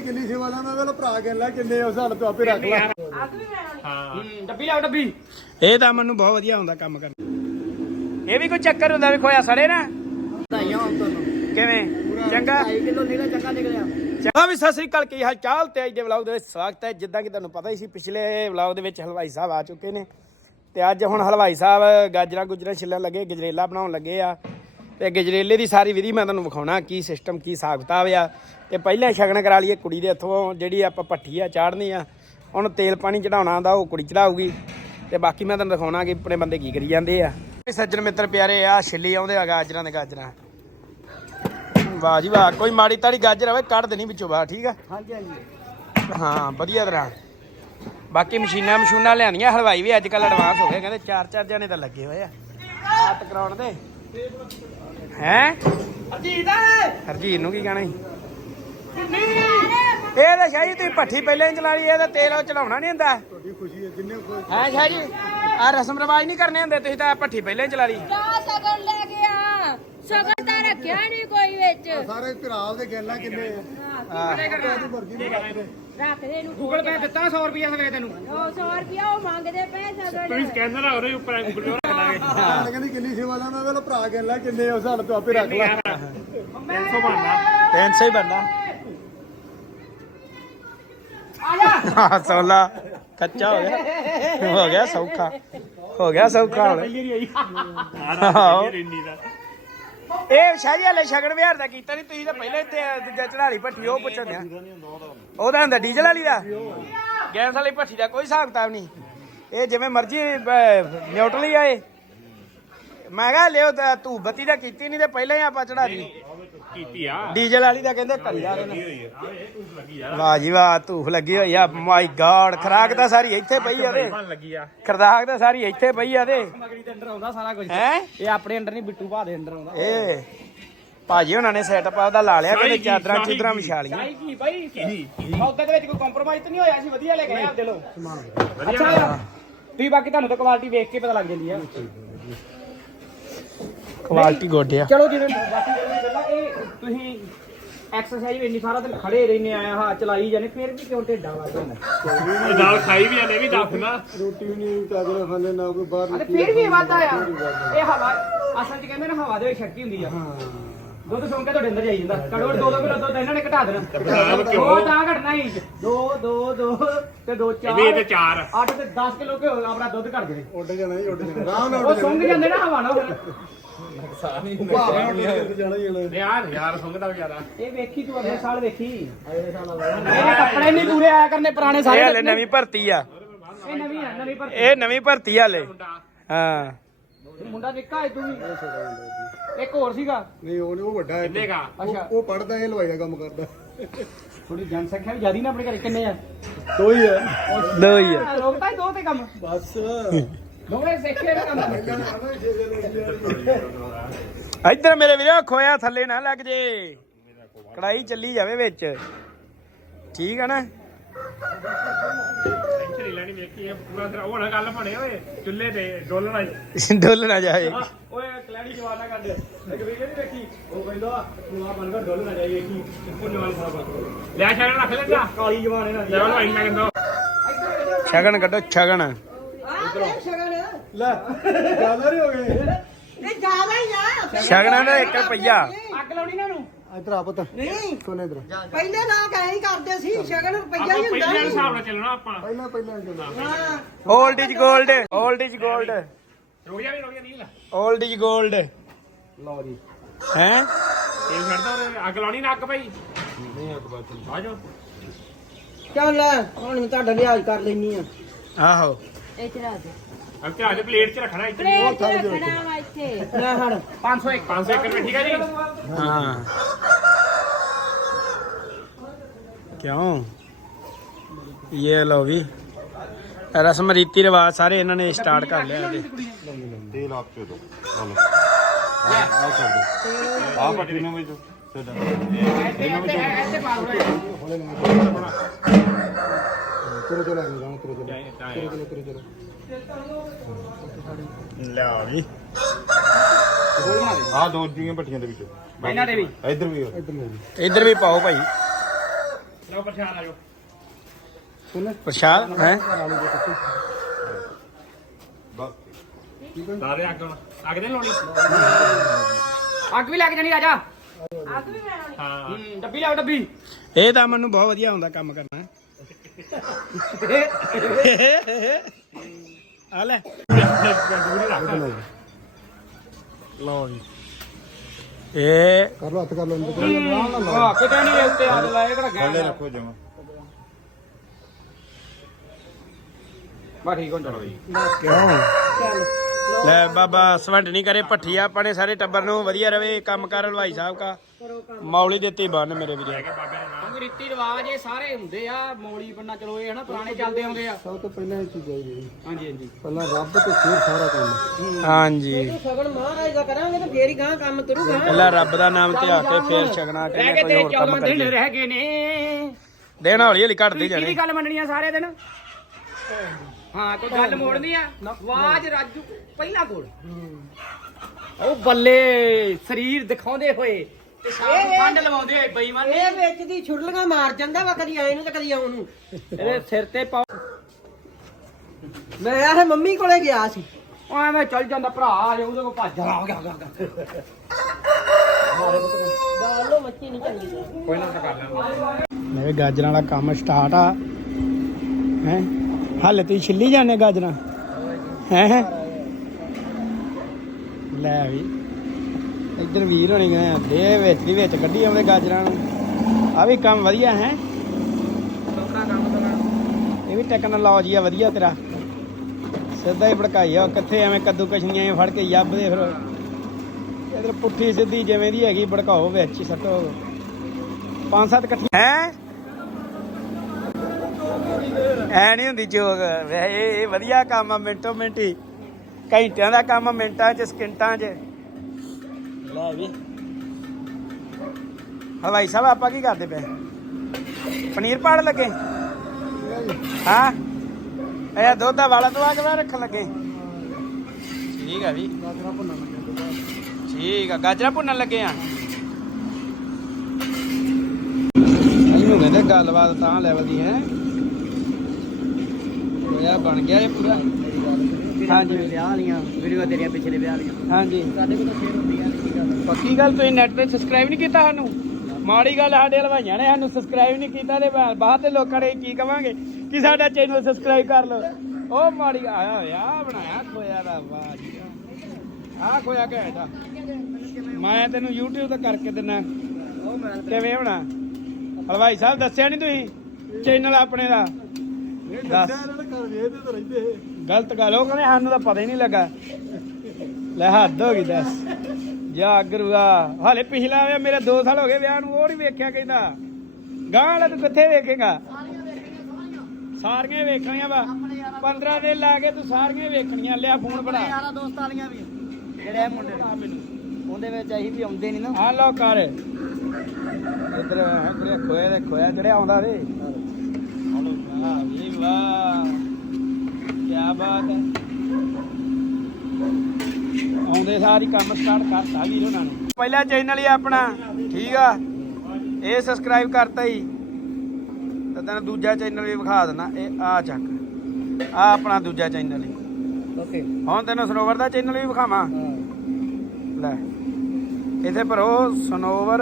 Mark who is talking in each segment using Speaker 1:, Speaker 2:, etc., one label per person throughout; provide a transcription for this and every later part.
Speaker 1: ਕਿੰਨੀ ਸੇਵਾ ਦਾ ਮੈਂ ਵੇਲੇ ਭਰਾ ਕਹਿ ਲੈ ਕਿੰਨੇ ਉਸ ਹਾਲ ਤੋਂ ਆਪੇ ਰੱਖ ਲੈ
Speaker 2: ਹਾਂ ਡੱਬੀ ਲਾਓ ਡੱਬੀ।
Speaker 3: ਇਹ ਤਾਂ ਮੈਨੂੰ ਬਹੁਤ ਵਧੀਆ ਹੁੰਦਾ ਕੰਮ ਕਰਨਾ। ਇਹ ਵੀ ਕੋਈ ਚੱਕਰ ਹੁੰਦਾ ਵੀ ਖੋਇਆ ਸੜੇ ਨਾ
Speaker 1: ਵਧਾਈਆਂ ਹੋਣ ਤੁਹਾਨੂੰ।
Speaker 3: ਕਿਵੇਂ ਚੰਗਾ
Speaker 1: 2 ਕਿਲੋ ਨੀਲਾ ਚੰਗਾ ਨਿਕਲਿਆ।
Speaker 3: ਚੰਗਾ ਵੀ ਸਤਿ ਸ੍ਰੀ ਅਕਾਲ, ਕੀ ਹਾਲ ਚਾਲ। ਤੇ ਅੱਜ ਦੇ ਵਲੌਗ ਦੇ ਵਿੱਚ ਸਵਾਗਤ ਹੈ। ਜਿੱਦਾਂ ਕਿ ਤੁਹਾਨੂੰ ਪਤਾ ਹੀ ਸੀ ਪਿਛਲੇ ਵਲੌਗ ਦੇ ਵਿੱਚ ਹਲਵਾਈ ਸਾਹਿਬ ਆ ਚੁੱਕੇ ਨੇ ਤੇ ਅੱਜ ਹੁਣ ਹਲਵਾਈ ਸਾਹਿਬ ਗਾਜਰਾਂ ਗੁਜਰਾਂ ਛਿੱਲਣ ਲੱਗੇ, ਗਜਰੇਲਾ ਬਣਾਉਣ ਲੱਗੇ ਆ ਤੇ ਗਜਰੇਲੇ ਦੀ ਸਾਰੀ ਵਿਧੀ ਮੈਂ ਤੁਹਾਨੂੰ ਵਿਖਾਉਣਾ ਕੀ ਸਿਸਟਮ ਕੀ ਹਿਸਾਬ ਕਿਤਾਬ ਆ। ਤੇ ਪਹਿਲਾਂ ਸ਼ਗਨ ਕਰਾ ਲਈਏ ਕੁੜੀ ਦੇ ਹੱਥੋਂ, ਜਿਹੜੀ ਆਪਾਂ ਭੱਠੀ ਆ ਚਾੜਨੀ ਆ। ਹੁਣ ਤੇਲ ਪਾਣੀ ਚੜਾਉਣਾ ਆਉਂਦਾ ਉਹ ਕੁੜੀ ਚੜਾਊਗੀ ਤੇ ਬਾਕੀ ਮੈਂ ਤੁਹਾਨੂੰ ਦਿਖਾਉਣਾ ਕਿ ਆਪਣੇ ਬੰਦੇ ਕੀ ਕਰੀ ਜਾਂਦੇ ਆ। ਸੱਜਣ ਮਿੱਤਰ ਪਿਆਰੇ ਆ ਛਿੱਲੀ ਆਉਂਦੇ ਆ ਗਾਜਰਾਂ ਦੇ ਗਾਜਰਾਂ। ਵਾਹ ਜੀ ਵਾਹ, ਕੋਈ ਮਾੜੀ ਤਾੜੀ ਗਾਜਰ ਹੋਵੇ ਕੱਢ ਦੇਣੀ ਵਿੱਚੋਂ ਬਾਹਰ, ਠੀਕ ਆ।
Speaker 1: ਹਾਂਜੀ ਹਾਂਜੀ
Speaker 3: ਹਾਂ ਵਧੀਆ ਤਰ੍ਹਾਂ। ਬਾਕੀ ਮਸ਼ੀਨਾਂ ਲਿਆਉਣੀਆਂ। ਹਲਵਾਈ ਵੀ ਅੱਜ ਕੱਲ੍ਹ ਐਡਵਾਂਸ ਹੋ ਗਏ, ਕਹਿੰਦੇ 4-4 ਜਣੇ ਤਾਂ ਲੱਗੇ ਹੋਏ ਆ ਆਰਟ ਕਰਾਉਣ ਦੇ। ਹੈਂ ਹਰਜੀਤ ਨੂੰ ਕੀ ਕਹਿਣਾ ਸੀ? ਇਹ ਤਾਂ ਸ਼ਾਹ ਜੀ ਤੁਸੀਂ ਭੱਠੀ ਪਹਿਲਾਂ ਹੀ ਚਲਾ ਲਈ, ਇਹਦਾ ਤੇਲ ਚਲਾਉਣਾ ਨਹੀਂ ਹੁੰਦਾ।
Speaker 1: ਤੁਹਾਡੀ ਖੁਸ਼ੀ ਹੈ ਜਿੰਨੇ
Speaker 3: ਹੈ ਸ਼ਾਹ ਜੀ, ਆਹ ਰਸਮ ਰਿਵਾਜ ਨਹੀਂ ਕਰਨੇ ਹੁੰਦੇ, ਤੁਸੀਂ ਤਾਂ ਭੱਠੀ ਪਹਿਲਾਂ ਹੀ ਚਲਾ ਲਈ।
Speaker 4: ਸਗਨ ਲੈ ਕੇ ਆ, ਸਗਨ ਤਾਂ ਰੱਖਿਆ ਨਹੀਂ ਕੋਈ ਵਿੱਚ।
Speaker 1: ਸਾਰੇ ਭਰਾ ਦੇ ਗੱਲਾਂ ਕਿੰਨੇ ਆ
Speaker 4: ਰੱਖ ਦੇ ਨੂੰ
Speaker 2: ਗੂਗਲ ਪੇ ਦਿੱਤਾ 100 ਰੁਪਿਆ ਸਵੇਰੇ ਤੈਨੂੰ।
Speaker 4: 100 ਰੁਪਿਆ ਉਹ ਮੰਗਦੇ ਪਏ ਸਗਨ।
Speaker 2: ਤੁਸੀਂ ਸਕੈਨਰ ਆ ਉਹਦੇ ਉੱਪਰ ਗੂਗਲ ਪੇ ਰੱਖ ਲਾਂਗੇ।
Speaker 1: ਕਹਿੰਦੀ ਕਿੰਨੀ ਸੇਵਾ ਦਾ ਮੈਂ ਵੇਲੇ ਭਰਾ ਕਹਿ ਲੈ ਕਿੰਨੇ ਉਸ ਹਾਲ ਤੋਂ ਆਪੇ ਰੱਖ ਲੈ
Speaker 2: 300 ਬਣਦਾ
Speaker 3: 300 ਹੀ ਬੰਦਾ ਆ ਸੋਲਾ ਕੱਚਾ ਹੋ ਗਿਆ ਸੌਖਾ ਹੁਣ।
Speaker 2: ਪਹਿਲੀ ਰਹੀ ਆਹ ਰਿੰਨੀ ਦਾ
Speaker 3: ਇਹ ਸ਼ਾਹ ਜੀ ਹਲੇ ਸ਼ਗਨ ਵਿਹਾਰ ਦਾ ਕੀਤਾ ਨਹੀਂ ਤੁਸੀਂ ਤਾਂ ਪਹਿਲਾਂ ਇੱਥੇ ਦੂਜਾ ਚੜਾਲੀ ਭੱਠੀ ਉਹ ਪੁੱਛਣ ਦਿਆ। ਉਹਦਾ ਹੁੰਦਾ ਡੀਜ਼ਲ ਵਾਲੀ ਦਾ, ਗੈਸ ਵਾਲੀ ਭੱਠੀ ਦਾ ਕੋਈ ਹਿਸਾਬ ਕਿਤਾਬ ਨਹੀਂ। ਇਹ ਜਿਵੇਂ ਮਰਜ਼ੀ ਨਿਊਟਰਲ ਹੀ ਆਏ। ਮੈਂ ਕਿਹਾ ਲਿਓ ਧੂਪ ਬੱਤੀ ਦਾ ਕੀਤੀ ਨਹੀਂ ਤੇ ਪਹਿਲਾਂ ਹੀ ਆਪਾਂ ਚੜਾ ਲਈ
Speaker 2: ਕੀਤੀ ਆ।
Speaker 3: ਡੀਜ਼ਲ ਵਾਲੀ ਦਾ ਕਹਿੰਦੇ ਘੜੀ ਆ ਵਾਹ ਜੀ ਵਾਹ, ਧੂਫ ਲੱਗੀ ਹੋਈ ਆ। ਮਾਈ ਗਾਡ, ਖਰਾਕ ਤਾਂ ਸਾਰੀ ਇੱਥੇ ਪਈ ਆ ਤੇ
Speaker 2: ਲੱਗੀ ਆ।
Speaker 3: ਖਰਦਾਕ ਤਾਂ ਸਾਰੀ ਇੱਥੇ ਪਈ ਆ ਤੇ
Speaker 2: ਸਮਗਰੀ ਦੇ ਅੰਦਰ ਆਉਂਦਾ ਸਾਰਾ ਕੁਝ।
Speaker 3: ਹੈ
Speaker 2: ਇਹ ਆਪਣੇ ਅੰਦਰ ਨਹੀਂ, ਬਿੱਟੂ ਭਾ ਦੇ ਅੰਦਰ ਆਉਂਦਾ।
Speaker 3: ਇਹ ਭਾਜੀ ਉਹਨਾਂ ਨੇ ਸੈਟਅਪ ਉਹਦਾ ਲਾ ਲਿਆ, ਕਹਿੰਦੇ ਚਾਦਰਾਂ ਚੁਦਰਾਂ ਵਿਛਾ ਲਈਆਂ।
Speaker 2: ਭਾਈ ਕੀ ਬਾਈ ਸੌਦੇ ਦੇ ਵਿੱਚ ਕੋਈ ਕੰਪਰੋਮਾਈਜ਼ ਤਾਂ ਨਹੀਂ ਹੋਇਆ ਸੀ, ਵਧੀਆ ਲੈ ਕੇ ਆਏ ਆਪਦੇ ਲੋ। ਅੱਛਾ ਤੁਸੀਂ ਬਾਕੀ ਤੁਹਾਨੂੰ ਤਾਂ ਕੁਆਲਿਟੀ ਵੇਖ ਕੇ ਪਤਾ ਲੱਗ ਜਾਂਦੀ ਆ।
Speaker 3: ਕੁਆਲਿਟੀ ਗੋਡਿਆ
Speaker 2: ਚਲੋ ਜਿਵੇਂ ਬਾਕੀ ਗੱਲਾਂ ਇਹ ਤੁਸੀਂ ਐਕਸਰਸਾਈਜ਼ ਇੰਨੀ ਸਾਰਾ ਦਿਨ ਖੜੇ ਰਹਿੰਦੇ ਆ, ਹਾਂ ਚਲਾਈ ਜਾਂਦੇ, ਫਿਰ ਵੀ ਕਿਉਂ ਢਿੱਡਾ ਵੱਧਦਾ? ਦਾਲ ਖਾਈ ਵੀ ਜਾਂਦੇ ਵੀ ਦੱਸਣਾ।
Speaker 1: ਰੋਟੀ ਵੀ ਨਹੀਂ ਚਾਦਰ ਖਾਂਦੇ ਨਾ ਕੋਈ ਬਾਹਰ
Speaker 2: ਫਿਰ ਵੀ ਵੱਧਦਾ ਆ। ਇਹ ਹਵਾ ਅਸਲ 'ਚ ਕਹਿੰਦੇ ਨਾ ਹਵਾ ਦੇ ਵਿੱਚ ਸ਼ਕਤੀ ਹੁੰਦੀ ਆ। ਦੁੱਧ ਸੁਣ ਕੇ ਤੁਹਾਡੇ ਅੰਦਰ ਜਾਈ ਜਾਂਦਾ। ਘੱਟੋ ਘੱਟ 2 ਕਿਲੋ ਦੁੱਧ ਇਹਨਾਂ ਨੇ ਘਟਾ ਦੇਣਾ। ਉਹ ਤਾਂ ਘਟਣਾ ਹੀ 2 ਤੇ 2 4 ਇਹ ਤੇ 4 8 ਤੇ 10 ਕਿਲੋ ਘਿਓ ਆਪਣਾ ਦੁੱਧ ਘਟ ਜਾਵੇ।
Speaker 1: ਉੱਡ ਜਾਣਾ ਹੀ ਉੱਡ ਜਾਣਾ ਆਰਾਮ ਨਾਲ
Speaker 2: ਉਹ ਸੁੰਘ ਜਾਂਦੇ ਨਾ ਹਵਾ ਨਾਲ।
Speaker 1: ਜਾਣਾ
Speaker 2: ਸੁੰਘਦਾ ਜ਼ਿਆਦਾ। ਇਹ ਵੇਖੀ ਤੂੰ ਅਗਲੇ ਸਾਲ ਵੇਖੀ। ਇਹ ਕੱਪੜੇ ਨਹੀਂ ਪੂਰੇ ਆਇਆ ਕਰਨੇ ਪੁਰਾਣੇ ਸਾਰੇ।
Speaker 3: ਇਹ ਹਲੇ ਨਵੀਂ ਭਰਤੀ ਆ।
Speaker 2: ਇਹ ਨਵੀਂ ਆ, ਨਵੀਂ ਪਰ
Speaker 3: ਇਹ ਨਵੀਂ ਭਰਤੀ ਆ ਹਲੇ। ਹਾਂ
Speaker 2: ਮੁੰਡਾ ਨਿੱਕਾ ਹੈ ਤੂੰ ਵੀ। ਇੱਕ ਹੋਰ ਸੀਗਾ।
Speaker 1: ਨਹੀਂ ਉਹ ਵੱਡਾ ਹੈ।
Speaker 2: ਅੱਛਾ
Speaker 1: ਉਹ ਪੜਦਾ ਇਹ ਲਵਾਈ ਦਾ ਕੰਮ ਕਰਦਾ।
Speaker 2: ਥੋੜੀ ਜਨਸੰਖਿਆ ਵੀ ਜ਼ਿਆਦੀ ਨਾ ਆਪਣੇ ਘਰੇ। ਕਿੰਨੇ ਆ?
Speaker 1: 2 ਹੀ ਹੈ।
Speaker 3: ਦੋ ਹੀ ਆ।
Speaker 2: ਰੋਕਦਾ 2 ਤੇ ਕੰਮ
Speaker 1: ਬਸ
Speaker 2: ਦੋਵੇਂ ਸਿੱਖੇ ਨਾ ਕੰਮ।
Speaker 3: ਇੱਧਰ ਮੇਰੇ ਵੀਰੇ ਖੋਇਆ ਥੱਲੇ ਨਾ ਲੱਗ ਜੇ, ਕੜਾਈ ਚੱਲੀ ਜਾਵੇ ਵਿੱਚ, ਠੀਕ ਆ ਨਾ।
Speaker 2: ਲੈਣੀ ਵੇਖੀ ਪੂਰਾ ਤੇਰਾ ਉਹ ਨਾ ਗੱਲ ਬਣੇ ਓਏ ਚੁੱਲ੍ਹੇ ਤੇ ਡੋਲਣਾ
Speaker 3: ਡੁੱਲ ਨਾ ਜਾਏ।
Speaker 2: ਓਏ ਕਲੈਣੀ ਜਵਾਨਾ ਕਰਦੇ ਇੱਕ ਵੀਡੀਓ ਨਹੀਂ ਵੇਖੀ। ਉਹ ਕਹਿੰਦਾ ਜਵਾ ਬਣ ਕੇ ਡੋਲ ਨਾ ਜਾਏ। ਵੇਖੀ ਉਹ ਜਵਾਨ ਸਾਹਿਬ ਲੈ ਛੱਡ ਰੱਖ ਲੈਂਦਾ ਕਾਲੀ ਜਵਾਨ ਇਹਨਾਂ ਦੀ। ਲੈ ਉਹ ਇੰਨਾ ਕਹਿੰਦਾ
Speaker 3: ਸ਼ਗਨ ਕੱਢੋ ਸ਼ਗਨ।
Speaker 1: ਲੈ ਜ਼ਿਆਦਾ ਨਹੀਂ ਹੋ ਗਏ।
Speaker 4: ਇਹ ਜ਼ਿਆਦਾ ਹੀ ਆ।
Speaker 3: ਸ਼ਗਨਾਂ ਦਾ 1 ਰੁਪਈਆ।
Speaker 2: ਅੱਗ ਲਾਉਣੀ ਇਹਨਾਂ ਨੂੰ।
Speaker 1: ਇਧਰ ਆ ਪਤਾ
Speaker 4: ਨਹੀਂ
Speaker 1: ਸੁਣ ਇਧਰ
Speaker 4: ਪਹਿਲੇ ਲੋਕ ਐਂ ਹੀ ਕਰਦੇ ਸੀ, ਸ਼ਗਨ ਰੁਪਈਆ ਹੀ ਹੁੰਦਾ
Speaker 2: ਪਹਿਲੇ
Speaker 4: ਸੀ।
Speaker 2: ਹਿਸਾਬ ਨਾਲ ਚੱਲਣਾ ਆਪਾਂ।
Speaker 1: ਪਹਿਲਾਂ
Speaker 4: ਹਾਂ
Speaker 3: old is gold, old is gold,
Speaker 2: ਰੁਕ ਜਾ ਨਹੀਂ ਲਾ।
Speaker 3: Old is gold.
Speaker 1: ਲਓ ਜੀ
Speaker 3: ਹੈ
Speaker 2: ਤੇਲ ਛੱਡਦਾ ਉਹਨੇ। ਅੱਗ ਲਾਉਣੀ ਨਾ ਅੱਗ ਭਾਈ। ਨਹੀਂ ਅੱਗ ਬਾਤ ਆ ਜਾਓ।
Speaker 4: ਚੱਲ ਹੁਣ ਮੈਂ ਤੁਹਾਡਾ ਲਿਹਾਜ਼ ਕਰ ਲੈਣੀ ਆ।
Speaker 3: ਆਹੋ
Speaker 4: ਇੱਥੇ ਰੱਖ ਦੇ,
Speaker 2: ਅੱਗ ਤੇ ਅੱਜ ਪਲੇਟ 'ਚ ਰੱਖਣਾ ਇੱਥੇ।
Speaker 4: ਪਲੇਟ ਚ ਰੱਖਣਾ ਵਾ ਇੱਥੇ। ਲੈ ਹੜ
Speaker 2: 501 ਰੁਪਏ ਠੀਕ ਹੈ ਜੀ।
Speaker 3: ਹਾਂ ਕਿਉਂ ਇਹ ਲਓ ਵੀ ਰਸਮ ਰੀਤੀ ਰਿਵਾਜ ਸਾਰੇ ਇਹਨਾਂ ਨੇ ਸਟਾਰਟ ਕਰ ਲਿਆ ਇਹਦੇ।
Speaker 1: ਤੇਲ ਆਪ ਚੋ ਦੋ ਆ ਕਰ ਦੋ ਆ ਪੱਟੀ ਨੂੰ ਵਿੱਚ
Speaker 2: ऐसे पाल रहे हैं।
Speaker 1: ਚਲੋ ਚਲੋ ਚਲੋ ਚਲੋ
Speaker 3: ਲਿਆ ਵੀ
Speaker 1: ਆ ਦੋ ਜੀਆਂ ਪੱਟੀਆਂ ਦੇ ਵਿੱਚ
Speaker 2: ਇਹਨਾਂ ਦੇ ਵੀ
Speaker 1: ਇੱਧਰ ਵੀ
Speaker 3: ਇੱਧਰ ਵੀ ਪਾਓ ਭਾਈ।
Speaker 2: ਲਓ ਪ੍ਰਸ਼ਾਦ ਆ ਜਾਓ
Speaker 3: ਪ੍ਰਸ਼ਾਦ ਹੈ
Speaker 1: ਬਸ
Speaker 2: ਸਾਰੇ ਅੱਗ ਦੇ ਲਾਉਣੀ ਅੱਗ ਵੀ ਲੱਗ ਜਾਣੀ ਰਾਜਾ ਹਾਂ ਡੱਬੀ ਲਾਓ ਡੱਬੀ
Speaker 3: ਇਹ ਤਾਂ ਮੈਨੂੰ ਬਹੁਤ ਵਧੀਆ ਆਉਂਦਾ ਕੰਮ ਕਰਨਾ ਆ ਲੈ ਲਓ ਜੀ ਇਹ
Speaker 5: ਕਰ ਲੋ ਹੱਥ ਕਰ ਲੋ
Speaker 2: ਵਾਹ ਕਿਤੇ ਨਹੀਂ ਉੱਤੇ ਅੱਗ ਲਾਏ ਕਿਹੜਾ
Speaker 1: ਥੱਲੇ
Speaker 2: ਗਿਆ
Speaker 1: ਰੱਖੋ ਜਮਾ
Speaker 2: ਬਾ ਠੀਕ ਹੋ ਚਲੋ ਜੀ
Speaker 3: ਲੈ ਬਾਬਾ ਸਵੰਡ ਨਹੀਂ ਕਰੇ ਭੱਠੀ ਆਪਣੇ ਸਾਰੇ ਟੱਬਰ ਨੂੰ ਵਧੀਆ ਰਵੇ ਕੰਮ ਕਰ ਹਲਵਾਈ ਸਾਹਿਬ ਕਾ ਮੌਲੀ ਦਿੱਤੀ ਬੰਨ ਮੇਰੇ ਵੀਰੇ
Speaker 2: ਕਿਉਂਕਿ ਰੀਤੀ ਰਿਵਾਜ ਇਹ ਸਾਰੇ ਹੁੰਦੇ ਆ ਮੌਲੀ ਬੰਨਾ ਚਲੋ ਇਹ ਹਨਾ ਪੁਰਾਣੇ ਚੱਲਦੇ ਆਉਂਦੇ ਆ
Speaker 5: ਸਭ ਤੋਂ ਪਹਿਲਾਂ ਇਹ ਚੀਜ਼ ਚਾਹੀਦੀ
Speaker 2: ਹਾਂਜੀ ਹਾਂਜੀ
Speaker 5: ਪਹਿਲਾਂ ਰੱਬ ਤੇ ਫਿਰ ਸਾਰਾ ਕੰਮ
Speaker 3: ਹਾਂਜੀ
Speaker 2: ਸਗਣ ਮਹਾਰਾਜ ਦਾ ਕਰਾਂਗੇ ਤੇ ਫੇਰ ਹੀ ਗਾਂ ਕੰਮ ਤੁਰੂਗਾ
Speaker 3: ਪਹਿਲਾਂ ਰੱਬ ਦਾ ਨਾਮ ਧਿਆ ਕੇ ਫੇਰ ਛਕਣਾ
Speaker 2: ਰਹਿ
Speaker 3: ਕਿ
Speaker 2: ਗਏ
Speaker 3: ਕੋਈ
Speaker 2: ਤੇ
Speaker 3: ਹੋਰ ਕੰਮ
Speaker 2: 14 ਦਿਨ
Speaker 3: ਕਰੀਏ
Speaker 2: ਰਹਿ ਗਏ ਨੇ
Speaker 3: ਦਿਨ ਹੌਲੀ ਹੌਲੀ ਘਟਦੇ
Speaker 2: ਕਿਹਦੀ
Speaker 3: ਜਾਣੇ
Speaker 2: ਗੱਲ ਮੰਨਣੀ ਆ ਸਾਰੇ ਦਿਨ ਹਾਂ ਕੋਈ ਗੱਲ ਮੋੜਨੀ ਆ ਆਵਾਜ਼ ਰਾਜੂ ਪਹਿਲਾ ਕੋਲ ਉਹ ਬੱਲੇ ਸਰੀਰ ਦਿਖਾਉਂਦੇ ਹੋਏ ਤੇ ਸਾਹ ਠੰਡ ਲਵਾਉਂਦੇ ਹੋਏ ਬੇਈਮਾਨੀ
Speaker 6: ਇਹ ਵਿੱਚ ਦੀ ਛੁੱਟਲੀਆਂ ਮਾਰ ਜਾਂਦਾ ਵਾ ਕਦੀ ਆਏ ਨੂੰ ਤੇ ਕਦੀ ਆਉਣ ਨੂੰ
Speaker 2: ਇਹਦੇ ਸਿਰ ਤੇ ਪਾਓ
Speaker 6: ਮੈਂ ਆਹ ਮੰਮੀ ਕੋਲੇ ਗਿਆ ਸੀ
Speaker 2: ਉਹ ਐਵੇਂ ਚੱਲ ਜਾਂਦਾ ਭਰਾ ਆ ਜਾ ਉਹਦੇ ਕੋਲ ਭੱਜ ਆ ਗਿਆ
Speaker 6: ਬਾਲੋ ਮੱਛੀ ਨਹੀਂ ਚੰਗੀ
Speaker 2: ਕੋਈ ਨਾ ਕਰ ਲੈਣਾ
Speaker 3: ਮੇਰੇ ਗਾਜਰਾਂ ਵਾਲਾ ਕੰਮ ਸਟਾਰਟ ਆ ਹੈ ਹਾਲੇ ਤੁਸੀਂ ਛਿੱਲੀ ਜਾਂਦੇ ਗਾਜਰਾਂ ਹੈ ਲੈ ਵੀ ਇੱਧਰ ਵੀਰ ਹੋਣੀ ਗਏ ਆ ਦੇ ਵਿੱਚ ਦੀ ਵਿੱਚ ਕੱਢੀ ਆਉਂਦੇ ਗਾਜਰਾਂ ਨੂੰ ਆ ਵੀ ਕੰਮ ਵਧੀਆ ਹੈ ਇਹ ਵੀ ਟੈਕਨੋਲੋਜੀ ਆ ਵਧੀਆ ਤੇਰਾ ਸਿੱਧਾ ਹੀ ਭੜਕਾਈ ਆ ਕਿੱਥੇ ਐਵੇਂ ਕੱਦੂ ਕਸ਼ਨੀਆਂ ਫੜ ਕੇ ਯੱਬਦੇ ਫਿਰ ਇਧਰ ਪੁੱਠੀ ਸਿੱਧੀ ਜਿਵੇਂ ਦੀ ਹੈਗੀ ਭੜਕਾਓ ਵਿੱਚ ਹੀ ਸੱਟੋ 5-7 ਇਕੱਠੀਆਂ ਹੈ ਐ ਨਹੀਂ ਹੁੰਦੀ ਚੋਗ ਇਹ ਵਧੀਆ ਕੰਮ ਆ ਮਿੰਟੋ ਮਿੰਟੀ ਘੰਟਿਆਂ ਦਾ ਕੰਮ ਮਿੰਟਾਂ 'ਚ ਸਕਿੰਟਾਂ 'ਚ ਲੈ ਵੀ ਹਲਵਾਈ ਸਾਹਿਬ ਆਪਾਂ ਕੀ ਕਰਦੇ ਪਏ ਪਨੀਰ ਪਾੜ ਲੱਗੇ ਹਾਂ ਇਹ ਦੁੱਧ ਦਾ ਵਾਲਾ ਦਵਾ ਕੇ ਬਾਹਰ ਰੱਖਣ ਲੱਗੇ ਠੀਕ ਆ ਵੀ ਠੀਕ ਆ ਗਾਜਰਾਂ ਭੁੰਨਣ ਲੱਗੇ ਆ ਇਹਨੂੰ ਕਹਿੰਦੇ ਗੱਲਬਾਤ ਤਾਂ ਲੈਵਲ ਦੀ ਹੈ ਹੋਇਆ ਬਣ ਗਿਆ ਇਹ ਪੂਰਾ ਹਾਂਜੀ
Speaker 6: ਵਿਆਹ ਵਾਲੀਆਂ ਵੀਡੀਓ ਤੇਰੀਆਂ ਪਿਛਲੇ ਵਿਆਹ ਵਾਲੀਆਂ
Speaker 3: ਹਾਂਜੀ
Speaker 6: ਸਾਡੇ ਕੋਲ ਤਾਂ ਸ਼ੇਅਰ ਹੁੰਦੀਆਂ ਨਹੀਂ ਗੱਲ
Speaker 3: ਪੱਕੀ ਗੱਲ ਤੁਸੀਂ ਨੈਟ ਤੇ ਸਬਸਕ੍ਰਾਈਬ ਨਹੀਂ ਕੀਤਾ ਸਾਨੂੰ ਮਾੜੀ ਗੱਲ ਸਾਡੇ ਹਲਵਾਈਆਂ ਨੇ ਸਾਨੂੰ ਸਬਸਕ੍ਰਾਈਬ ਨਹੀਂ ਕੀਤਾ ਤੇ ਬਾਹਰ ਦੇ ਲੋਕਾਂ ਨੇ ਕੀ ਕਵਾਂਗੇ ਕਿ ਸਾਡਾ ਚੈਨਲ ਸਬਸਕ੍ਰਾਈਬ ਕਰ ਲਓ ਉਹ ਮਾੜੀ ਆਇਆ ਹੋਇਆ ਬਣਾਇਆ ਖੋਇਆ ਦਾ ਵਾਹ ਜੀ ਆਹ ਖੋਇਆ ਘੈਂਟ ਆ ਮੈਂ ਤੈਨੂੰ YouTube ਤੇ ਕਰਕੇ ਦਿੰਨਾ ਕਿਵੇਂ ਹੋਣਾ ਹਲਵਾਈ ਸਾਹਿਬ ਦੱਸਿਆ ਨਹੀਂ ਤੁਸੀਂ ਚੈਨਲ ਆਪਣੇ ਦਾ ਦੱਸ ਗਲਤ ਗੱਲ ਉਹ ਕਹਿੰਦੇ ਸਾਨੂੰ ਤਾਂ ਪਤਾ ਹੀ ਨਹੀਂ ਲੱਗਾ ਲੈ ਹੱਦ ਹੋ ਗਈ ਦੱਸ ਜਾ ਗੁਰੂਆ ਹਾਲੇ ਪਿਛਲਾ ਵੇ ਮੇਰੇ 2 ਸਾਲ ਹੋ ਗਏ ਵਿਆਹ ਨੂੰ ਉਹ ਨਹੀਂ ਵੇਖਿਆ ਕਹਿੰਦਾ ਗਾਂ ਵਾਲਾ ਤੂੰ ਕਿੱਥੇ ਵੇਖੇਗਾ ਸਾਰੀਆਂ ਵੇਖਣੀਆਂ ਵਾ 15 ਦਿਨ ਲਾ ਕੇ ਤੂੰ ਸਾਰੀਆਂ ਵੇਖਣੀਆਂ ਲਿਆ ਫੋਨ ਬਣਾ
Speaker 6: ਯਾਰਾ ਦੋਸਤ ਵਾਲੀਆਂ ਵੀ ਜਿਹੜੇ ਮੁੰਡੇ ਉਹਦੇ ਵਿੱਚ ਅਸੀਂ ਵੀ ਆਉਂਦੇ ਨਹੀਂ ਨਾ
Speaker 3: ਆ ਲੋ ਕਰ ਇਧਰ ਖੋਇਆ ਦੇ ਖੋਇਆ ਚੜਿਆ ਆਉਂਦਾ ਵੇ ਵਾਹ ਵੀ ਵਾਹ ਕੀ ਬਾਤ ਹੈ ਆਉਂਦੇ ਸਾਰੀ ਕੰਮ ਸਟਾਰਟ ਕਰਤਾ ਵੀਰ ਉਹਨਾਂ ਨੂੰ ਪਹਿਲਾ ਚੈਨਲ ਹੀ ਆਪਣਾ ਠੀਕ ਆ ਇਹ ਸਬਸਕ੍ਰਾਈਬ ਕਰਤਾ ਹੀ ਤੇ ਤੈਨੂੰ ਦੂਜਾ ਚੈਨਲ ਵੀ ਵਿਖਾ ਦੇਣਾ ਇਹ ਆ ਚੱਕ ਆ ਆਪਣਾ ਦੂਜਾ ਚੈਨਲ ਹੀ
Speaker 6: ਓਕੇ
Speaker 3: ਹੁਣ ਤੈਨੂੰ ਸਨੋਵਰ ਦਾ ਚੈਨਲ ਵੀ ਵਿਖਾਵਾਂ ਲੈ ਇੱਥੇ ਭਰੋ ਸਨੋਵਰ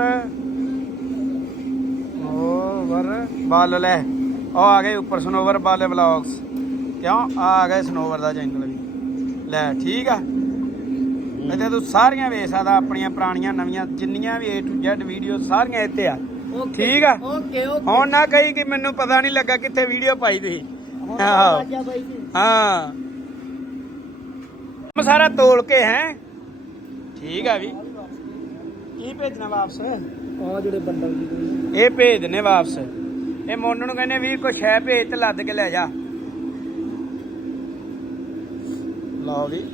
Speaker 3: ਬਾਲ ਲੈ ਉਹ ਆ ਗਏ ਉੱਪਰ ਸਨੋਵਰ ਬਾਲੇ ਵਲੌਗਸ ਕਿਉਂ ਆ ਗਏ ਸਨੋਵਰ ਦਾ ਚੈਨਲ ਵੀ ਲੈ ਠੀਕ ਆ ਇੱਥੇ ਤੂੰ ਸਾਰੀਆਂ ਵੇਖ ਸਕਦਾ ਆਪਣੀਆਂ ਪੁਰਾਣੀਆਂ ਨਵੀਆਂ ਜਿੰਨੀਆਂ ਵੀ A to Z ਵੀਡੀਓ ਸਾਰੀਆਂ ਇੱਥੇ ਆ ਠੀਕ ਆ
Speaker 6: ਓਕੇ
Speaker 3: ਹੁਣ ਨਾ ਕਹੀ ਕਿ ਮੈਨੂੰ ਪਤਾ ਨਹੀਂ ਲੱਗਾ ਕਿੱਥੇ ਵੀਡੀਓ ਪਾਈ ਤੁਸੀਂ ਹਾਂ ਸਾਰਾ ਤੋਲ ਕੇ ਹੈ ਠੀਕ ਆ ਵੀ ਕੀ ਭੇਜਣਾ ਵਾਪਸ
Speaker 6: ਆ ਜਿਹੜੇ ਬੰਡਲ ਦੀ
Speaker 3: ਇਹ ਭੇਜ ਦਿੰਨੇ ਵਾਪਸ ਇਹ ਮੋਨੂ ਨੂੰ ਕਹਿੰਦੇ ਵੀਰ ਕੁਛ ਹੈ ਭੇਜ ਤੇ ਲੱਦ ਕੇ ਲੈ ਜਾ ਲਓ ਵੀ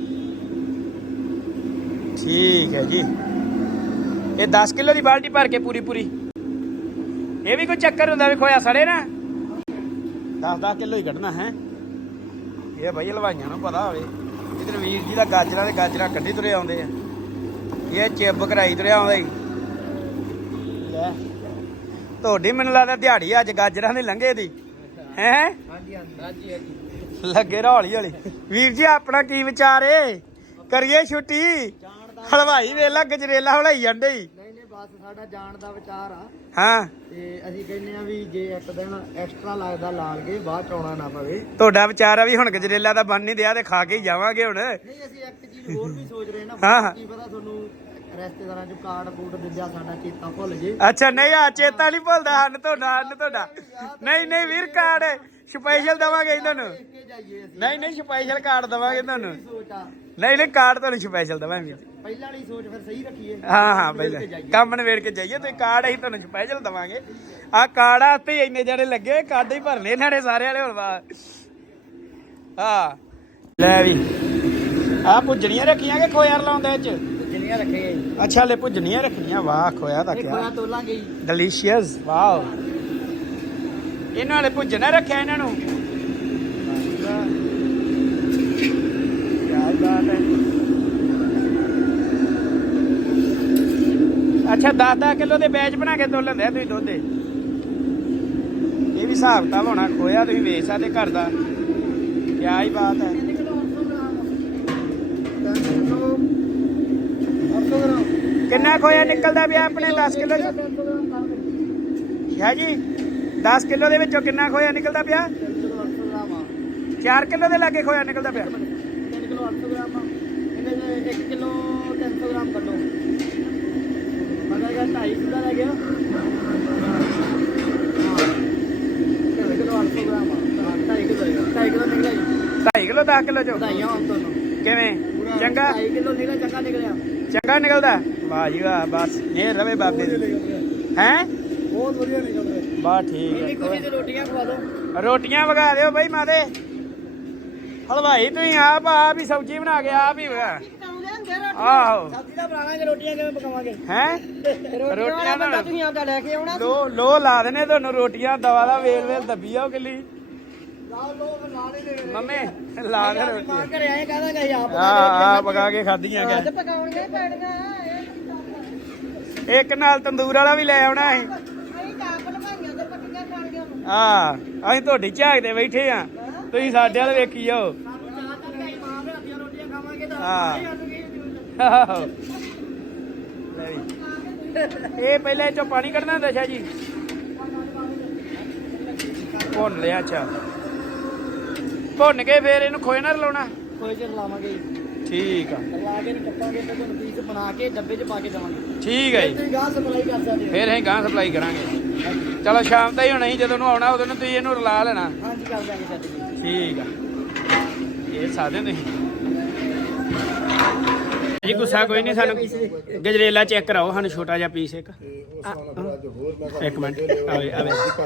Speaker 3: ਠੀਕ ਹੈ ਜੀ ਇਹ 10 ਕਿਲੋ ਦੀ ਬਾਲਟੀ ਭਰ ਕੇ ਪੂਰੀ ਇਹ ਵੀ ਕੋਈ ਚੱਕਰ ਹੁੰਦਾ ਵੀ ਖੋਇਆ ਸੜੇ ਨਾ 10 ਕਿਲੋ ਹੀ ਕੱਢਣਾ ਹੈ ਇਹ ਬਈ ਹਲਵਾਈਆਂ ਨੂੰ ਪਤਾ ਹੋਵੇ ਇਧਰ ਵੀਰ ਜੀ ਦਾ ਗਾਜਰਾਂ ਦੇ ਗਾਜਰਾਂ ਕੱਢੀ ਤੁਰੇ ਆਉਂਦੇ ਆ ਇਹ ਚਿੱਬ ਕਰਾਈ ਤੁਰਿਆ ਆਉਂਦਾ ਹੀ ਲੈ ਤੁਹਾਡੀ ਮੈਨੂੰ ਲੱਗਦਾ ਦਿਹਾੜੀ ਅੱਜ ਗਾਜਰਾਂ ਦੀ ਲੰਘੇ ਦੀ ਹੈ
Speaker 6: ਹਾਂਜੀ ਹਾਂਜੀ
Speaker 3: ਲੱਗੇ ਹੌਲੀ ਹੌਲੀ ਵੀਰ ਜੀ ਆਪਣਾ ਕੀ ਵਿਚਾਰ ਏ ਕਰੀਏ ਛੁੱਟੀ ਹਲਵਾਈ ਵੇਲਾ ਗਜਰੇਲਾ ਹਲਾਈ ਜਾਂਦੇ ਹੀ
Speaker 6: ਨਹੀਂ ਬਸ ਸਾਡਾ ਜਾਣ ਦਾ ਵਿਚਾਰ ਆ
Speaker 3: ਹਾਂ
Speaker 6: ਤੇ ਅਸੀਂ ਕਹਿੰਦੇ ਆ ਵੀ ਜੇ ਇੱਕ ਦਿਨ ਐਕਸਟਰਾ ਲੱਗਦਾ ਲਾ ਲਗੇ ਬਾਅਦ ਚ ਆਉਣਾ ਨਾ ਪਵੇ
Speaker 3: ਤੁਹਾਡਾ ਵਿਚਾਰ ਆ ਵੀ ਹੁਣ ਗਜਰੇਲਾ ਤਾਂ ਬਣ ਨਹੀਂ ਦਿਆ ਤੇ ਖਾ ਕੇ ਹੀ ਜਾਵਾਂਗੇ ਹੁਣ
Speaker 6: ਨਹੀਂ ਅਸੀਂ ਇੱਕ ਚੀਜ਼ ਹੋਰ ਵੀ ਸੋਚ ਰਹੇ ਨਾ
Speaker 3: ਹਾਂ।
Speaker 6: ਕੀ ਪਤਾ ਤੁਹਾਨੂੰ ਰਿਸ਼ਤੇਦਾਰਾਂ ਚ ਕਾਰਡ ਕੂਡ ਦਿੰਦਿਆ ਸਾਡਾ ਚੇਤਾ ਭੁੱਲ ਜੇ
Speaker 3: ਅੱਛਾ ਨਹੀਂ ਆ ਚੇਤਾ ਨਹੀਂ ਭੁੱਲਦਾ ਹਨ ਤੁਹਾਡਾ ਨਹੀਂ ਵੀਰ ਕਾਰਡ ਸਪੈਸ਼ਲ ਦਵਾਂਗੇ ਤੁਹਾਨੂੰ
Speaker 6: ਕੇ ਜਾਈਏ ਅਸੀਂ
Speaker 3: ਨਹੀਂ ਸਪੈਸ਼ਲ ਕਾਰਡ ਦਵਾਂਗੇ ਤੁਹਾਨੂੰ
Speaker 6: ਸੋਚ ਆ
Speaker 3: ਨਹੀਂ ਕਾਰਡ ਤੁਹਾਨੂੰ ਸਪੈਸ਼ਲ ਦਵਾਂਗੇ
Speaker 6: ਪਹਿਲਾਂ ਵਾਲੀ ਸੋਚ ਫਿਰ ਸਹੀ ਰੱਖੀਏ
Speaker 3: ਹਾਂ ਪਹਿਲਾਂ ਕੰਮ ਨਵੇੜ ਕੇ ਜਾਈਏ ਤੇ ਕਾਰਡ ਅਸੀਂ ਤੁਹਾਨੂੰ ਸਪੈਸ਼ਲ ਦਵਾਂਗੇ ਆ ਕਾਰਡ ਆਸਤੇ ਹੀ ਇੰਨੇ ਜਣੇ ਲੱਗੇ ਕਾਰਡ ਹੀ ਭਰਨੇ ਇਹਨਾਂ ਨੇ ਸਾਰੇ ਵਾਲੇ ਹੁਣ ਹਾਂ ਲੈ ਵੀ ਆ ਭੁੱਜਣੀਆਂ ਰੱਖੀਆਂ ਕਿ ਖੋਇਆ ਲਾਉਂਦੇ ਵਿੱਚ
Speaker 6: ਜਿੰਨੀਆਂ ਰੱਖੇ
Speaker 3: ਅੱਛਾ ਲੈ ਭੁੱਜਣੀਆਂ ਰੱਖੀਆਂ ਵਾਹ ਖੋਇਆ ਤਾਂ
Speaker 6: ਇਹ
Speaker 3: ਕਿਆ
Speaker 6: ਖੋਇਆ ਤੋਲਾਂਗੇ ਜੀ
Speaker 3: ਡਿਲੀਸ਼ੀਅਸ ਵਾਓ ਇਹਨਾਂ ਵਾਲੇ ਭੁੱਜਣਾ ਰੱਖਿਆ ਇਹਨਾਂ ਨੂੰ ਕਿਆ ਬਾਤ ਹੈ ਅੱਛਾ 10 ਕਿਲੋ ਦੇ ਬੈਚ ਬਣਾ ਕੇ ਤੋਲ ਲੈਂਦੇ ਆ ਤੁਸੀਂ ਦੁੱਧ ਦੇ ਇਹ ਵੀ ਹਿਸਾਬ ਤਾਂ ਹੋਣਾ ਖੋਇਆ ਤੁਸੀਂ ਵੇਚ ਸਕਦੇ ਘਰ ਦਾ ਕਿਆ ਹੀ ਬਾਤ ਹੈ ਕਿੰਨਾ ਖੋਇਆ ਨਿਕਲਦਾ ਪਿਆ ਆਪਣੇ 10 ਕਿਲੋ ਚ ਹੈ ਜੀ 10 ਕਿਲੋ ਦੇ ਵਿੱਚੋਂ ਕਿੰਨਾ ਖੋਇਆ ਨਿਕਲਦਾ ਪਿਆ 4 ਕਿਲੋ ਦੇ ਲਾਗੇ ਖੋਇਆ ਨਿਕਲਦਾ ਪਿਆ
Speaker 6: 3 ਕਿਲੋ 800 ਗ੍ਰਾਮ ਇਹਦੇ 1 ਕਿਲੋ 300 ਗ੍ਰਾਮ ਕੱਢੋ ਮਗਰ 250 ਦਾ ਰਹਿ ਗਿਆ 3 kilo 800 gram 2.5 kilo 2.5 kilo
Speaker 3: 2.5 kilo
Speaker 6: ਨਿਕਲਿਆ ਜੀ
Speaker 3: 10 ਕਿਲੋ ਚੋਂ
Speaker 6: ਵਧਾਈਆਂ ਹੋਣ ਤੁਹਾਨੂੰ
Speaker 3: ਕਿਵੇਂ ਚੰਗਾ
Speaker 6: 2.5 ਕਿਲੋ ਨਿਕਲਿਆ ਚੰਗਾ ਨਿਕਲਿਆ
Speaker 3: ਚੰਗਾ ਨਿਕਲਦਾ ਵਾਹ ਜੀ ਵਾਹ ਬਸ ਇਹ ਰਵੇ ਬਾਬੇ ਦੀ ਹੈ
Speaker 6: ਬਹੁਤ ਵਧੀਆ ਨਿਕਲ ਰਿਹਾ
Speaker 3: ਬਾ ਠੀਕ
Speaker 6: ਇੰਨੀ
Speaker 3: ਹੈ
Speaker 6: ਖੁਸ਼ੀ ਤੇ ਰੋਟੀਆਂ ਖਵਾ ਦਿਓ
Speaker 3: ਰੋਟੀਆਂ ਵਗਾ ਦਿਓ ਬਈ ਮਾਦੇ ਹਲਵਾਈ ਤੁਸੀਂ ਆਪ ਹੀ ਸਬਜ਼ੀ ਬਣਾ ਕੇ ਆਪ ਹੀ ਵਗਾ ਆਹੋ
Speaker 6: ਸਬਜ਼ੀ ਦਾ ਬਣਾਵਾਂਗੇ ਰੋਟੀਆਂ ਕਿਵੇਂ ਪਕਾਵਾਂਗੇ
Speaker 3: ਹੈ
Speaker 6: ਰੋਟੀਆਂ ਦਾ ਤੁਸੀਂ ਆਪਦਾ ਲੈ ਕੇ ਆਉਣਾ
Speaker 3: ਲੋ ਲਾ ਦੇਣੇ ਤੁਹਾਨੂੰ ਰੋਟੀਆਂ ਦਵਾ ਦਾ ਵੇਲ ਦੱਬੀ ਆਓ ਕਿੱਲੀ
Speaker 6: ਲਓ ਲਾ ਨਹੀਂ ਦੇ
Speaker 3: ਮੰਮੀ ਲਾ ਦੇ
Speaker 6: ਮਾਂ
Speaker 3: ਰੋਟੀ
Speaker 6: ਘਰੇ ਆਏ ਕਹਾਂਗਾ ਅਸੀਂ ਆਪ
Speaker 3: ਆ ਪਕਾ ਕੇ ਖਾਧੀਆਂ
Speaker 6: ਤੇ
Speaker 3: ਗਏ
Speaker 6: ਪਕਾਉਣਗੇ ਪੈੜੀਆਂ
Speaker 3: ਇੱਕ ਨਾਲ ਤੰਦੂਰ ਵਾਲਾ ਵੀ ਲੈ ਆਉਣਾ ਅਸੀਂ
Speaker 4: ਅਸੀਂ ਤਾਂ ਆਪ ਲਵਾਈਆਂ ਤੇ ਪੱਟੀਆਂ ਖਾਣੀਆਂ ਹੁਣ
Speaker 3: ਹਾਂ ਅਸੀਂ ਤੁਹਾਡੀ ਝਾਕ ਤੇ ਬੈਠੇ ਆ ਤੁਸੀਂ ਸਾਡੇ ਵੱਲ ਵੇਖੀ ਜਾਓ
Speaker 6: ਰੋਟੀਆਂ ਖਾਵਾਂਗੇ ਤਾਂ
Speaker 3: ਹਾਂ ਆਹੋ। ਲੈ ਵੀ। ਇਹ ਪਹਿਲਾਂ ਇਹ ਚੋਂ ਪਾਣੀ ਕੱਢਣਾ ਹੁੰਦਾ ਸ਼ਾਹ ਜੀ ਭੁੰਨ ਲਿਆ ਅੱਛਾ ਭੁੰਨ ਕੇ ਫੇਰ ਇਹਨੂੰ ਖੋਏ ਨਾਲ ਲਾਉਣਾ
Speaker 6: ਕੋਈ ਚਿਰ ਲਾਵਾਂਗੇ
Speaker 3: ਠੀਕ ਆ
Speaker 6: ਲਾ ਕੇ ਨਹੀਂ ਕੱਪਾਂਗੇ ਤੇ ਤੁਹਾਨੂੰ ਪੀਸ ਬਣਾ ਕੇ ਡੱਬੇ 'ਚ ਪਾ ਕੇ ਦੇਵਾਂਗੇ
Speaker 3: ਠੀਕ ਹੈ ਜੀ
Speaker 6: ਤੁਸੀਂ ਗਾਹ ਸਪਲਾਈ ਕਰ ਸਕਦੇ ਹੋ
Speaker 3: ਫੇਰ ਅਸੀਂ ਗਾਂ ਸਪਲਾਈ ਕਰਾਂਗੇ ਚਲੋ ਸ਼ਾਮ ਤਾਂ ਹੀ ਹੋਣਾ ਸੀ ਜਦੋਂ ਨੂੰ ਆਉਣਾ ਉਦੋਂ ਨੂੰ ਤੁਸੀਂ ਇਹਨੂੰ ਰਲਾ ਲੈਣਾ
Speaker 6: ਹਾਂਜੀ ਕਰ ਦਾਂਗੇ ਛੱਡ ਕੇ
Speaker 3: ਠੀਕ ਆ ਇਹ ਸਾਦੇ ਨਹੀਂ ਜੀ ਗੁੱਸਾ ਕੋਈ ਨਹੀਂ ਸਾਨੂੰ ਗਜਰੇਲਾ ਚੈੱਕ ਕਰਾਓ ਸਾਨੂੰ ਛੋਟਾ ਜਿਹਾ ਪੀਸ ਇੱਕ ਮਿੰਟ ਆਵੇ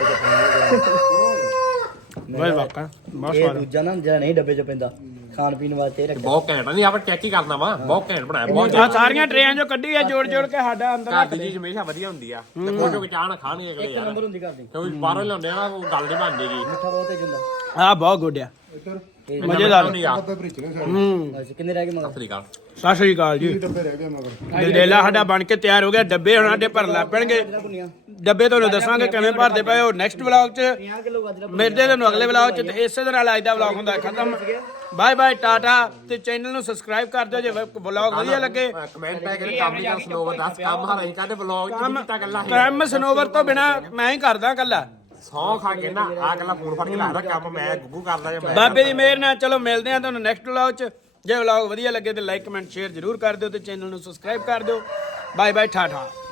Speaker 3: ਬਹੁਤ ਵਾਕਾ ਬਹੁਤ
Speaker 6: ਇਹ
Speaker 3: ਸਵਾਦ
Speaker 6: ਦੂਜਾ ਨਾ ਜਿਹੜਾ ਨਹੀਂ ਡੱਬੇ 'ਚ ਪੈਂਦਾ ਖਾਣ ਪੀਣ ਵਾਸਤੇ ਰੱਖਿਆ
Speaker 1: ਬਹੁਤ ਘੈਂਟ ਨਹੀਂ ਆਪਾਂ ਚੈੱਕ ਹੀ ਕਰਨਾ ਵਾ ਬਹੁਤ ਘੈਂਟ ਬਣਾਇਆ ਬਹੁਤ
Speaker 3: ਆ ਸਾਰੀਆਂ ਟਰੇਆਂ ਚੋਂ ਕੱਢੀ ਆ ਜੋੜ ਜੋੜ ਕੇ ਸਾਡਾ ਅੰਦਰ
Speaker 1: ਘਰ
Speaker 3: ਰੱਖ
Speaker 1: ਦੀ
Speaker 3: ਦੇ
Speaker 1: ਚੀਜ਼ ਹਮੇਸ਼ਾ ਵਧੀਆ ਹੁੰਦੀ ਆ ਤੇ ਕੋਈ ਜੋ ਚਾਹ ਨਾ ਖਾਣਗੇ ਅਗਲੇ
Speaker 6: ਇੱਕ
Speaker 1: ਯਾਰ
Speaker 6: ਨੰਬਰ ਹੁੰਦੀ ਕਰਦੀ
Speaker 1: ਕਿਉਂਕਿ ਬਾਹਰੋਂ ਲਿਆਉਂਦੇ ਆ ਉਹ ਗੱਲ ਨਹੀਂ ਬਣਦੀਗੀ
Speaker 6: ਮਿੱਠਾ ਬਹੁਤ ਤੇਜ਼ ਹੁੰਦਾ
Speaker 3: ਆ ਬਹੁਤ ਗੁੱਡ ਆ ਮਜ਼ੇਦਾਰ
Speaker 6: ਅੱਛਾ ਕਿੰਨੇ ਰਹਿ ਗਏ ਮਗਰ
Speaker 1: ਅਸਰੀਕਾਲ
Speaker 3: ਸਤਿ ਸ੍ਰੀ ਅਕਾਲ ਜੀ ਗਜਰੇਲਾ ਸਾਡਾ ਬਣ ਕੇ ਤਿਆਰ ਹੋ ਗਿਆ ਡੱਬੇ ਹੁਣ ਸਾਡੇ ਭਰ ਲੱਗ ਪੈਣਗੇ ਡੱਬੇ ਤੁਹਾਨੂੰ ਦੱਸਾਂਗੇ ਕਿਵੇਂ ਭਰਦੇ ਪਏ ਉਹ ਨੈਕਸਟ ਵਲੌਗ 'ਚ
Speaker 6: 50 ਕਿਲੋ ਗਾਜਰਾਂ
Speaker 3: ਮਿਲਦੇ ਤੁਹਾਨੂੰ ਅਗਲੇ ਵਲੌਗ 'ਚ ਤੇ ਇਸੇ ਤਰ੍ਹਾਂ ਅੱਜ ਦਾ ਵਲੌਗ ਹੁੰਦਾ ਖਤਮ ਬਾਏ ਬਾਏ ਟਾਟਾ ਤੇ ਚੈਨਲ ਨੂੰ ਸਬਸਕ੍ਰਾਈਬ ਕਰ ਦਿਓ ਜੇ ਵਲੌਗ ਵਧੀਆ ਲੱਗੇ
Speaker 1: ਕਮੈਂਟ ਪੈ ਕੇ ਕੰਮ ਜਾਂ ਸਨੋਵਰ 10 ਕੰਮ ਹਾਰਾਂ ਕਾਦੇ ਬਲੌਗ ਚ ਨਹੀਂ ਕੀਤਾ ਗੱਲਾਂ
Speaker 3: ਕੰਮ ਸਨੋਵਰ ਤੋਂ ਬਿਨਾ ਮੈਂ ਹੀ ਕਰਦਾ ਕੱਲਾ
Speaker 1: ਸੌ ਖਾ ਕੇ ਨਾ ਆ ਗੱਲਾਂ ਫੋਨ ਫੜ ਕੇ ਲਾਦਾ ਕੰਮ ਮੈਂ ਗੁੱਗੂ ਕਰਦਾ ਜਾਂ ਮੈਂ
Speaker 3: ਬਾਬੇ ਦੀ ਮਿਹਰ ਨਾਲ ਚਲੋ ਮਿਲਦੇ ਆ ਤੁਹਾਨੂੰ ਨੈਕਸਟ ਵਲੌਗ 'ਚ ਜੇ ਵਲੌਗ ਵਧੀਆ ਲੱਗੇ ਤੇ ਲਾਈਕ ਕਮੈਂਟ ਸ਼ੇਅਰ ਜ਼ਰੂਰ ਕਰ ਦਿਓ ਤੇ ਚੈਨਲ ਨੂੰ ਸਬਸਕ੍ਰਾਈਬ ਕਰ ਦਿਓ ਬਾਏ ਬਾਏ ਟਾਟਾ